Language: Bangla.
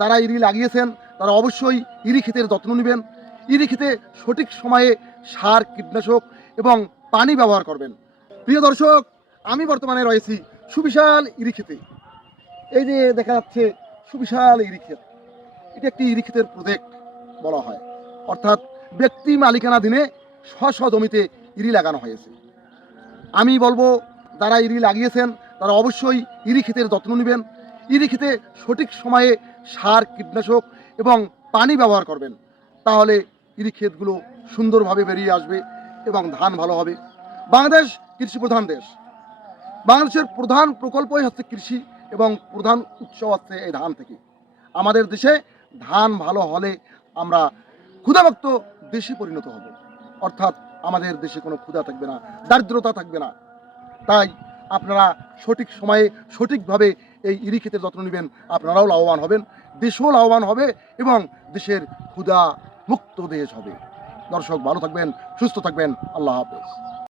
যারা ইরি লাগিয়েছেন তারা অবশ্যই ইরি ক্ষেতের যত্ন নেবেন। ইরি ক্ষেতে সঠিক সময়ে সার, কীটনাশক এবং পানি ব্যবহার করবেন। প্রিয় দর্শক, আমি বর্তমানে রয়েছি সুবিশাল ইরি ক্ষেতে। এই যে দেখা যাচ্ছে সুবিশাল ইরি ক্ষেত, এটা একটি ইরি ক্ষেতের প্রজেক্ট বলা হয়, অর্থাৎ ব্যক্তি মালিকানাধীনে স্ব জমিতে ইরি লাগানো হয়েছে। আমি বলবো যারা ইরি লাগিয়েছেন তারা অবশ্যই ইরি ক্ষেতের যত্ন নেবেন। ইরি ক্ষেতে সঠিক সময়ে সার, কীটনাশক এবং পানি ব্যবহার করবেন, তাহলে ইরি ক্ষেতগুলো সুন্দরভাবে বেরিয়ে আসবে এবং ধান ভালো হবে। বাংলাদেশ কৃষি প্রধান দেশ। বাংলাদেশের প্রধান প্রকল্পই হচ্ছে কৃষি এবং প্রধান উৎস হচ্ছে এই ধান থেকে। আমাদের দেশে ধান ভালো হলে আমরা ক্ষুধামুক্ত দেশে পরিণত হব, অর্থাৎ আমাদের দেশে কোনো ক্ষুধা থাকবে না, দারিদ্রতা থাকবে না। তাই আপনারা সঠিক সময়ে সঠিকভাবে এই ইরি ক্ষেতের যত্ন নেবেন, আপনারাও লাভবান হবেন, দেশও লাভবান হবে এবং দেশের ক্ষুধা মুক্ত দেশ হবে। দর্শক, ভালো থাকবেন, সুস্থ থাকবেন। আল্লাহ হাফেজ।